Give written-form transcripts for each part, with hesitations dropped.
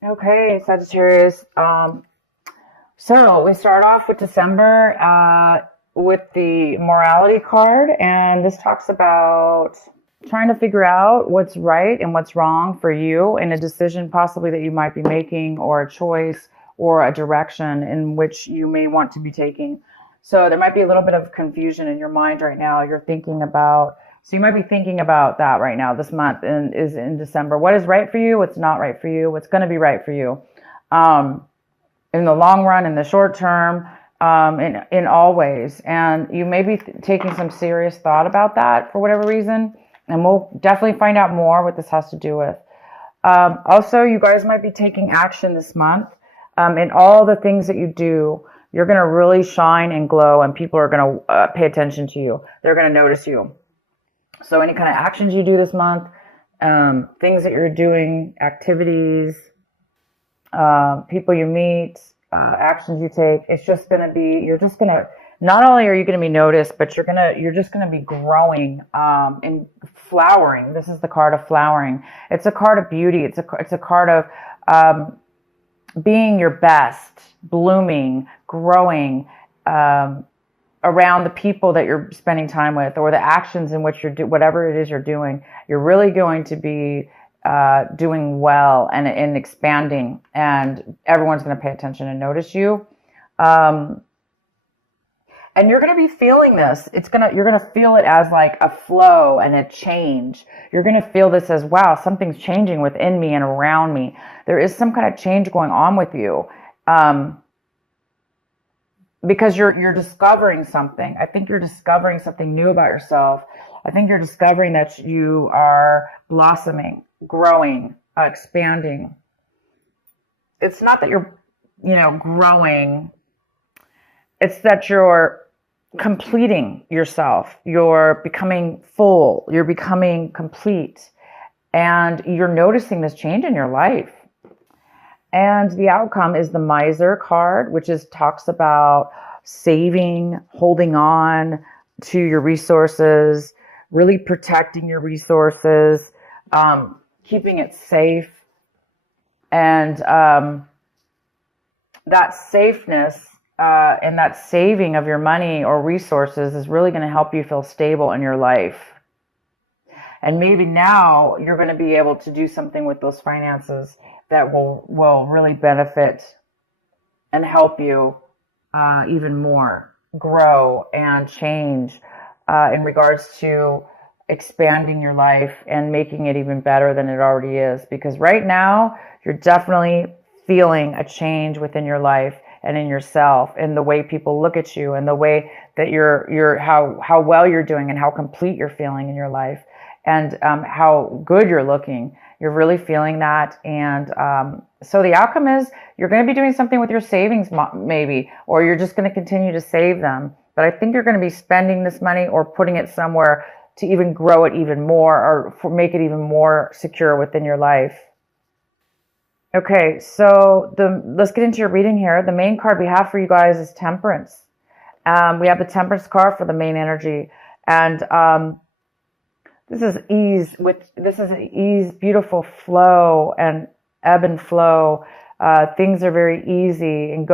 Okay, Sagittarius. So we start off with December with the morality card, and this talks about trying to figure out what's right and what's wrong for you in a decision possibly that you might be making, or a choice or a direction in which you may want to be taking. So there might be a little bit of confusion in your mind right now. You're thinking about, so you might be thinking about that right now, this month and is in December. What is right for you? What's not right for you? What's going to be right for you? Um, in the long run, in the short term, in all ways. And you may be taking some serious thought about that for whatever reason. And we'll definitely find out more what this has to do with. Also, you guys might be taking action this month. In all the things that you do, you're going to really shine and glow, and people are going to pay attention to you. They're going to notice you. So any kind of actions you do this month, things that you're doing, activities, people you meet, actions you take. It's just going to be, you're just going to, not only are you going to be noticed, but you're just going to be growing, and flowering. This is the card of flowering. It's a card of beauty. It's a card of, being your best, blooming, growing, around the people that you're spending time with, or the actions in which whatever it is you're doing. You're really going to be doing well and expanding, and everyone's going to pay attention and notice you. Um, and you're going to be feeling this. You're going to feel it as like a flow and a change. You're going to feel this as, wow, something's changing within me and around me. There is some kind of change going on with you. Because you're discovering something. I think you're discovering something new about yourself. I think you're discovering that you are blossoming, growing, expanding. It's not that you're, growing. It's that you're completing yourself. You're becoming full. You're becoming complete. And you're noticing this change in your life. And the outcome is the miser card, which is talks about saving, holding on to your resources, really protecting your resources, keeping it safe. And that safeness and that saving of your money or resources is really going to help you feel stable in your life. And maybe now you're going to be able to do something with those finances that will really benefit and help you even more grow and change in regards to expanding your life and making it even better than it already is. Because right now, you're definitely feeling a change within your life and in yourself, and the way people look at you, and the way that how well you're doing, and how complete you're feeling in your life, and how good you're looking. You're really feeling that. And so the outcome is you're going to be doing something with your savings, maybe, or you're just going to continue to save them. But I think you're going to be spending this money or putting it somewhere to even grow it even more, or make it even more secure within your life. Okay, so let's get into your reading here. The main card we have for you guys is Temperance. We have the Temperance card for the main energy. And this is ease. This is ease, beautiful flow and ebb and flow. Things are very easy and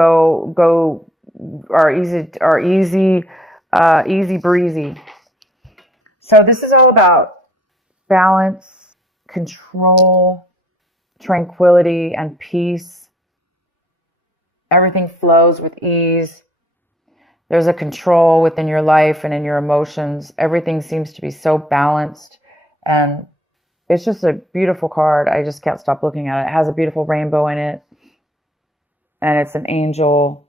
easy breezy. So this is all about balance, control, tranquility, and peace. Everything flows with ease. There's a control within your life and in your emotions. Everything seems to be so balanced, and it's just a beautiful card. I just can't stop looking at it. It has a beautiful rainbow in it, and it's an angel.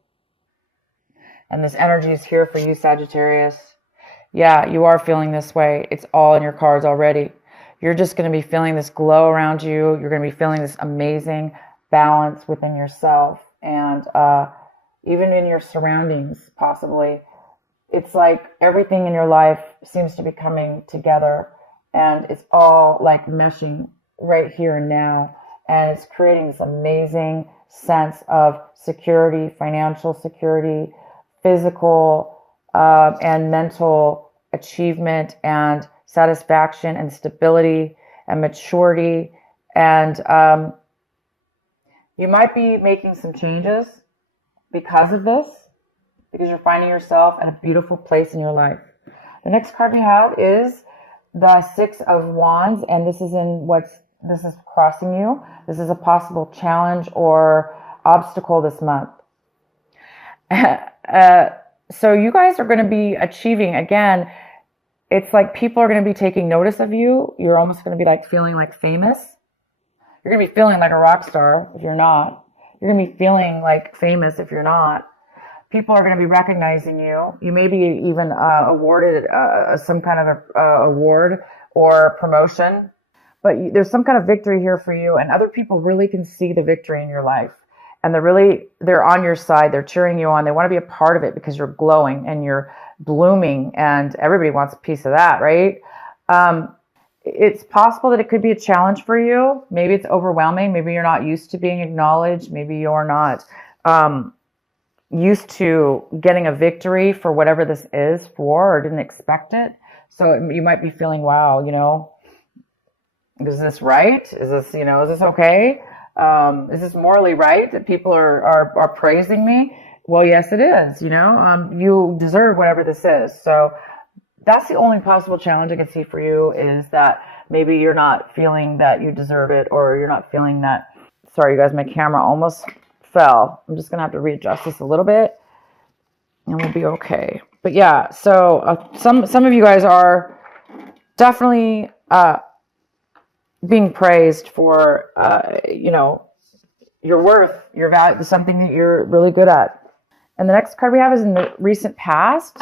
And this energy is here for you, Sagittarius. Yeah, you are feeling this way. It's all in your cards already. You're just going to be feeling this glow around you. You're going to be feeling this amazing balance within yourself, and even in your surroundings, possibly. It's like everything in your life seems to be coming together, and it's all like meshing right here and now. And it's creating this amazing sense of security, financial security, physical and mental achievement, and satisfaction, and stability, and maturity, and You might be making some changes because of this, because you're finding yourself at a beautiful place in your life. The next card we have is the Six of Wands, and this is crossing you. This is a possible challenge or obstacle this month. So you guys are going to be achieving, again, it's like people are going to be taking notice of you. You're almost going to be like feeling like famous. You're going to be feeling like a rock star if you're not. You're going to be feeling like famous if you're not. People are going to be recognizing you. You may be even awarded some kind of award or promotion. But there's some kind of victory here for you, and other people really can see the victory in your life. And they're on your side. They're cheering you on. They want to be a part of it because you're glowing and you're blooming, and everybody wants a piece of that, right? It's possible that it could be a challenge for you. Maybe it's overwhelming. Maybe you're not used to being acknowledged. Maybe you're not used to getting a victory for whatever this is for, or didn't expect it. So you might be feeling, wow, is this right? Is this, is this okay? Is this morally right that people are praising me? Well, yes, it is. You deserve whatever this is. So that's the only possible challenge I can see for you, is that maybe you're not feeling that you deserve it, or you're not feeling that. Sorry, you guys, my camera almost fell. I'm just going to have to readjust this a little bit and we'll be okay. But yeah, so some of you guys are definitely being praised for, your worth, your value, something that you're really good at. And the next card we have is in the recent past.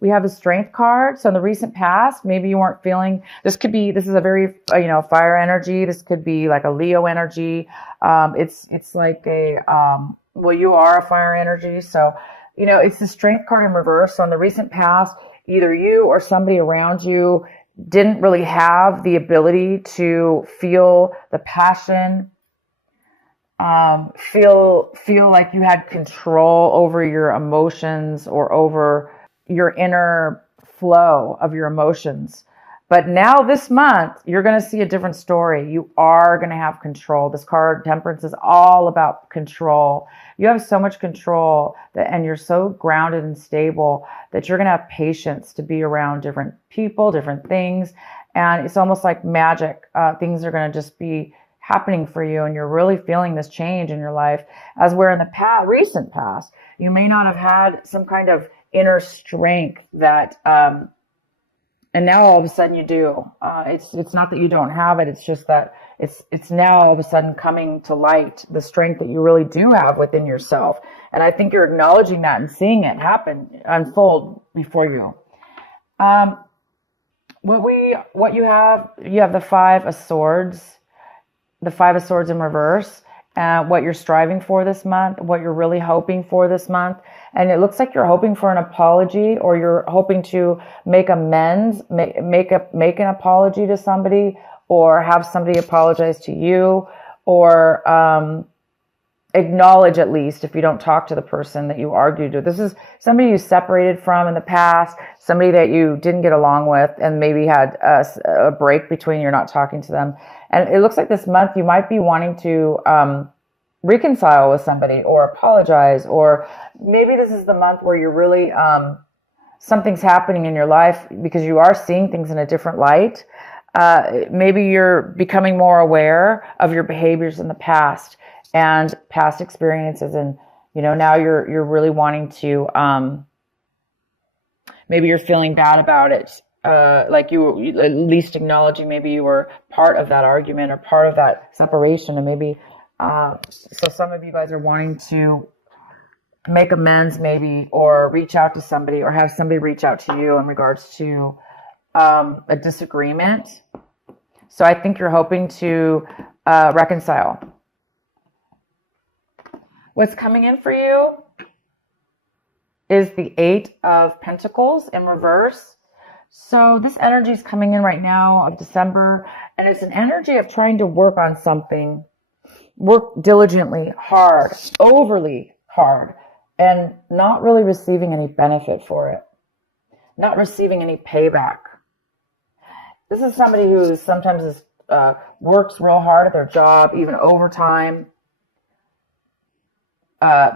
We have the Strength card. So in the recent past, maybe you weren't feeling, this is a very, fire energy. This could be like a Leo energy. It's like you are a fire energy. So, it's the Strength card in reverse. So in the recent past, either you or somebody around you didn't really have the ability to feel the passion, feel like you had control over your emotions or over your inner flow of your emotions. But now this month, you're going to see a different story. You are going to have control. This card, Temperance, is all about control. You have so much control and you're so grounded and stable that you're going to have patience to be around different people, different things. And it's almost like magic. Things are going to just be happening for you, and you're really feeling this change in your life. As where in the recent past, you may not have had some kind of inner strength that, and now all of a sudden you do. It's not that you don't have it. It's just that it's now all of a sudden coming to light, the strength that you really do have within yourself. And I think you're acknowledging that and seeing it unfold before you. What you have the Five of Swords. The Five of Swords in reverse, what you're striving for this month, what you're really hoping for this month. And it looks like you're hoping for an apology, or you're hoping to make amends, make an apology to somebody, or have somebody apologize to you, or acknowledge, at least, if you don't talk to the person that you argued with. This is somebody you separated from in the past, somebody that you didn't get along with, and maybe had a break between, you're not talking to them. And it looks like this month you might be wanting to reconcile with somebody or apologize, or maybe this is the month where you're really, something's happening in your life because you are seeing things in a different light. Maybe you're becoming more aware of your behaviors in the past and past experiences, and now you're really wanting to, maybe you're feeling bad about it, like you at least acknowledging maybe you were part of that argument or part of that separation. And maybe so some of you guys are wanting to make amends, maybe, or reach out to somebody, or have somebody reach out to you in regards to a disagreement. So I think you're hoping to reconcile. What's coming in for you is the Eight of Pentacles in reverse. So this energy is coming in right now of December, and it's an energy of trying to work on something, work diligently, hard, overly hard, and not really receiving any benefit for it, not receiving any payback. This is somebody who sometimes works real hard at their job, even overtime,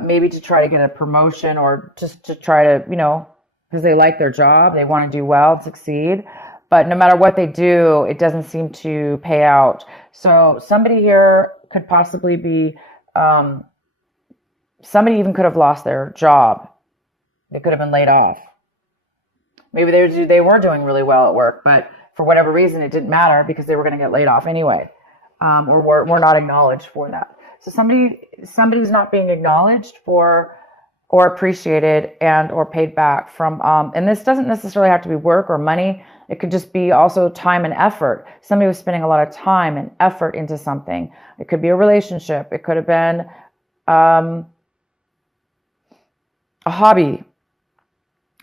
maybe to try to get a promotion or just to try to, because they like their job, they want to do well and succeed. But no matter what they do, it doesn't seem to pay out. So somebody here could possibly be, somebody even could have lost their job. They could have been laid off. Maybe they were doing really well at work, but for whatever reason, it didn't matter because they were going to get laid off anyway, or were not acknowledged for that. So somebody's not being acknowledged for or appreciated and or paid back from, and this doesn't necessarily have to be work or money. It could just be also time and effort. Somebody was spending a lot of time and effort into something. It could be a relationship. It could have been a hobby,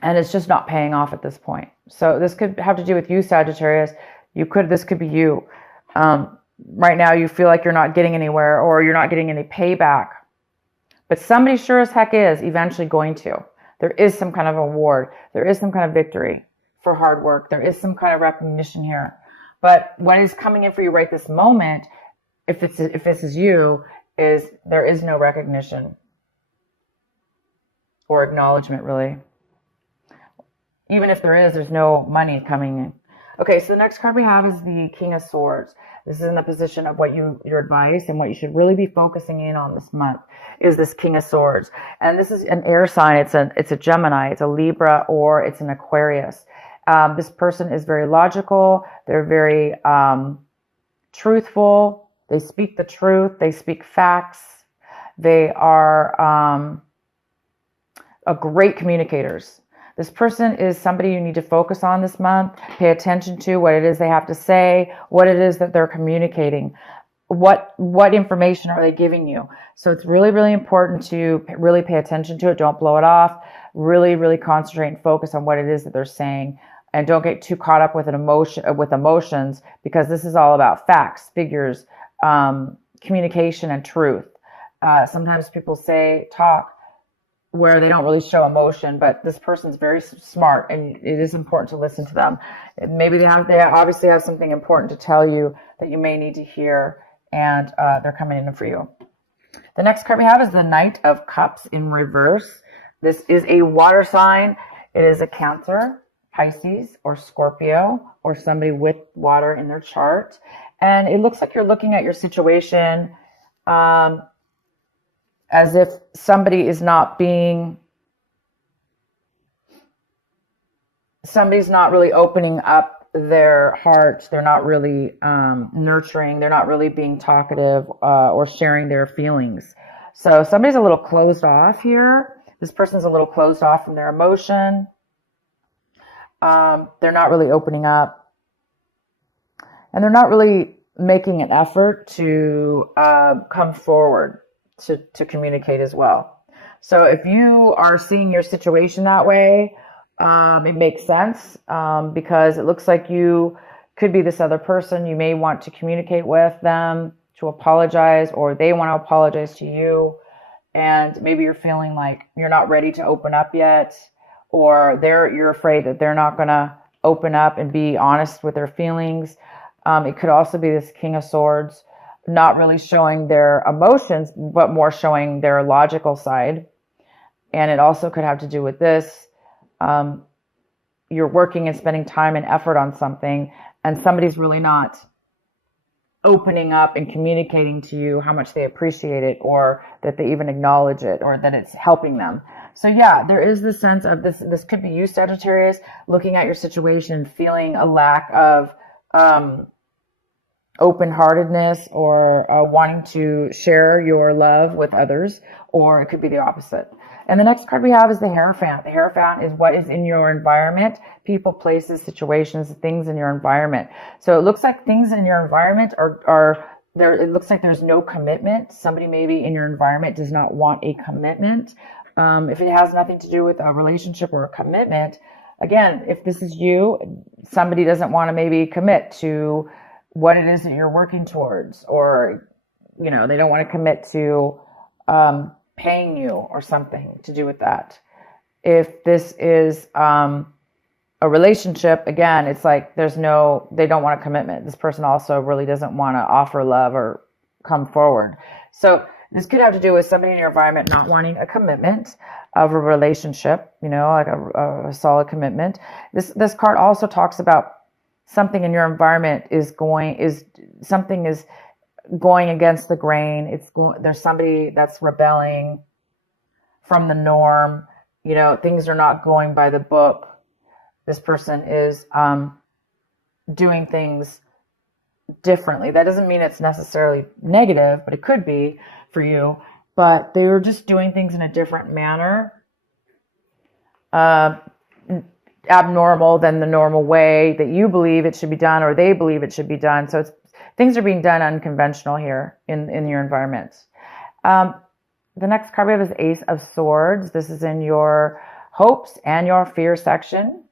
and it's just not paying off at this point. So this could have to do with you, Sagittarius. This could be you. Right now you feel like you're not getting anywhere or you're not getting any payback. But somebody sure as heck is eventually going to. There is some kind of award. There is some kind of victory for hard work. There is some kind of recognition here. But what is coming in for you right this moment, if this is you, is there is no recognition or acknowledgement, really. Even if there is, there's no money coming in. Okay, so the next card we have is the King of Swords. This is in the position of what your advice and what you should really be focusing in on this month is this King of Swords. And this is an air sign. It's a Gemini, it's a Libra, or it's an Aquarius. This person is very logical. They're very truthful. They speak the truth. They speak facts. They are great communicators. This person is somebody you need to focus on this month. Pay attention to what it is they have to say, what it is that they're communicating, what information are they giving you. So it's really, really important to really pay attention to it. Don't blow it off. Really, really concentrate and focus on what it is that they're saying. And don't get too caught up with emotions, because this is all about facts, figures, communication, and truth. Sometimes people talk where they don't really show emotion, but this person's very smart, and it is important to listen to them. Maybe they obviously have something important to tell you that you may need to hear, and they're coming in for you. The next card we have is the Knight of Cups in reverse. This is a water sign. It is a Cancer, Pisces, or Scorpio, or somebody with water in their chart. And it looks like you're looking at your situation as if somebody's not really opening up their heart. They're not really nurturing. They're not really being talkative or sharing their feelings. So somebody's a little closed off here. This person's a little closed off from their emotion. They're not really opening up. And they're not really making an effort to come forward to communicate as well. So if you are seeing your situation that way, it makes sense because it looks like you could be this other person. You may want to communicate with them to apologize, or they want to apologize to you. And maybe you're feeling like you're not ready to open up yet, or you're afraid that they're not going to open up and be honest with their feelings. It could also be this King of Swords, not really showing their emotions, but more showing their logical side. And it also could have to do with this. You're working and spending time and effort on something, and somebody's really not opening up and communicating to you how much they appreciate it, or that they even acknowledge it, or that it's helping them. So yeah, there is this sense of this could be you, Sagittarius, looking at your situation, feeling a lack of open-heartedness, or wanting to share your love with others, or it could be the opposite. And the next card we have is the Hierophant. The Hierophant is what is in your environment, people, places, situations, things in your environment. So it looks like things in your environment are there. It looks like there's no commitment. Somebody maybe in your environment does not want a commitment. If it has nothing to do with a relationship or a commitment, again, if this is you, somebody doesn't want to maybe commit to what it is that you're working towards, or, they don't want to commit to paying you or something to do with that. If this is a relationship, again, it's like they don't want a commitment. This person also really doesn't want to offer love or come forward. So This could have to do with somebody in your environment not wanting a commitment of a relationship, like a solid commitment. This card also talks about something in your environment is going against the grain. There's somebody that's rebelling from the norm. Things are not going by the book. This person is doing things differently. That doesn't mean it's necessarily negative, but it could be for you. But they were just doing things in a different manner, abnormal than the normal way that you believe it should be done or they believe it should be done. So things are being done unconventional here in your environment. The next card we have is Ace of Swords. This is in your hopes and your fear section.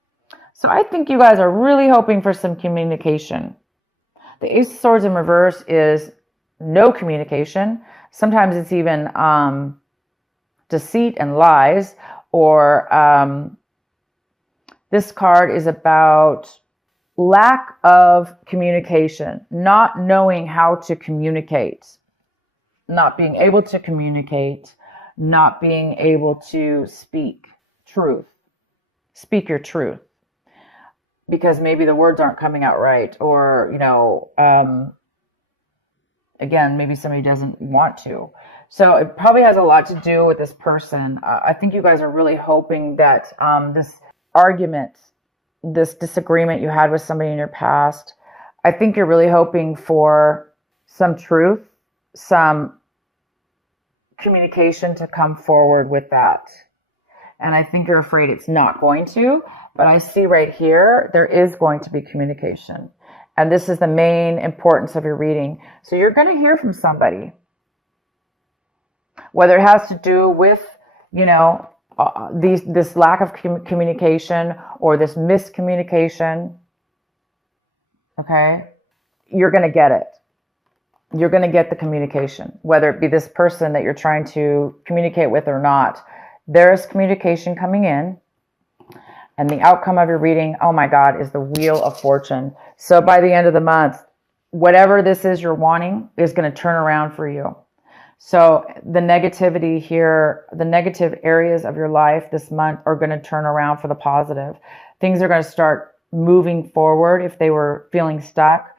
So I think you guys are really hoping for some communication. The Ace of Swords in reverse is no communication. Sometimes it's even deceit and lies, or this card is about lack of communication, not knowing how to communicate, not being able to communicate, not being able to speak truth, speak your truth, because maybe the words aren't coming out right, or, again, maybe somebody doesn't want to. So it probably has a lot to do with this person. I think you guys are really hoping that this argument, this disagreement you had with somebody in your past, I think you're really hoping for some truth, some communication to come forward with that. And I think you're afraid it's not going to, but I see right here, there is going to be communication. And this is the main importance of your reading. So you're going to hear from somebody, whether it has to do with, this lack of communication or this miscommunication. Okay. You're going to get it. You're going to get the communication, whether it be this person that you're trying to communicate with or not. There's communication coming in. And the outcome of your reading, oh my God, is the Wheel of Fortune. So by the end of the month, whatever this is you're wanting is going to turn around for you. So the negativity here, the negative areas of your life this month are going to turn around for the positive. Things are going to start moving forward if they were feeling stuck.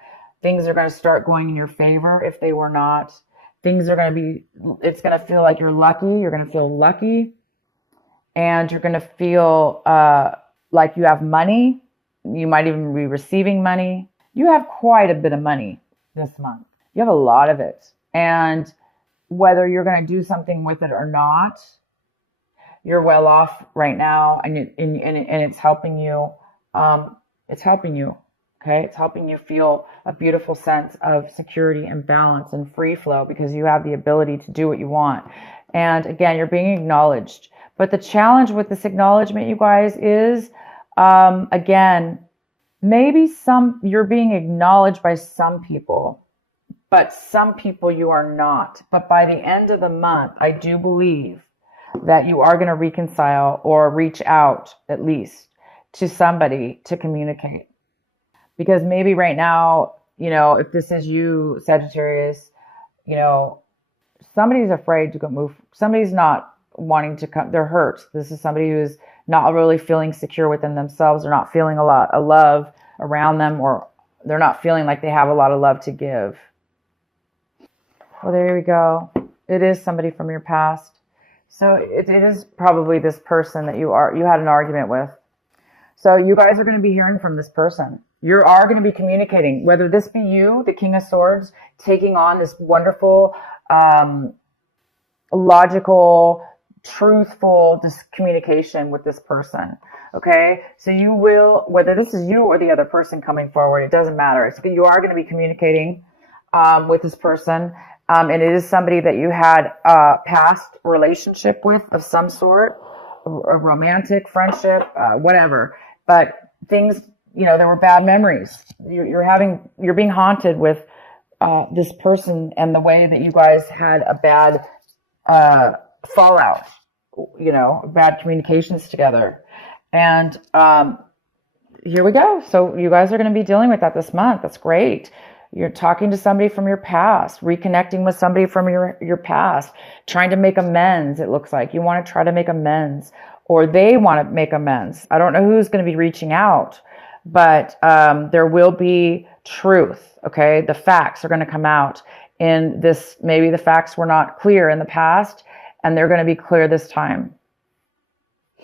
Things are going to start going in your favor if they were not. Things are going to be, it's going to feel like you're lucky. You're going to feel lucky. And you're going to feel like you have money. You might even be receiving money. You have quite a bit of money this month. You have a lot of it. And whether you're going to do something with it or not, you're well off right now, and it's helping you. It's helping you. Okay, it's helping you feel a beautiful sense of security and balance and free flow because you have the ability to do what you want. And again, you're being acknowledged. But the challenge with this acknowledgement, you guys, is again, maybe you're being acknowledged by some people, but some people you are not. But by the end of the month, I do believe that you are going to reconcile or reach out at least to somebody to communicate. Because maybe right now, if this is you, Sagittarius, somebody's afraid to go move. Somebody's not wanting to come. They're hurt. This is somebody who's not really feeling secure within themselves. They're not feeling a lot of love around them, or they're not feeling like they have a lot of love to give. Well, there we go. It is somebody from your past. So it is probably this person that you had an argument with. So you guys are going to be hearing from this person. You are going to be communicating, whether this be you, the King of Swords, taking on this wonderful, logical, truthful communication with this person. Okay, so you will, whether this is you or the other person coming forward, it doesn't matter. You are going to be communicating with this person, and it is somebody that you had a past relationship with of some sort, a romantic friendship, whatever. But things, there were bad memories. You're being haunted with this person and the way that you guys had a bad fallout, bad communications together. And here we go. So you guys are going to be dealing with that this month. That's great. You're talking to somebody from your past, reconnecting with somebody from your past, trying to make amends. It looks like you want to try to make amends, or they want to make amends. I don't know who's going to be reaching out, but there will be truth. Okay. The facts are going to come out in this. Maybe the facts were not clear in the past, and they're going to be clear this time.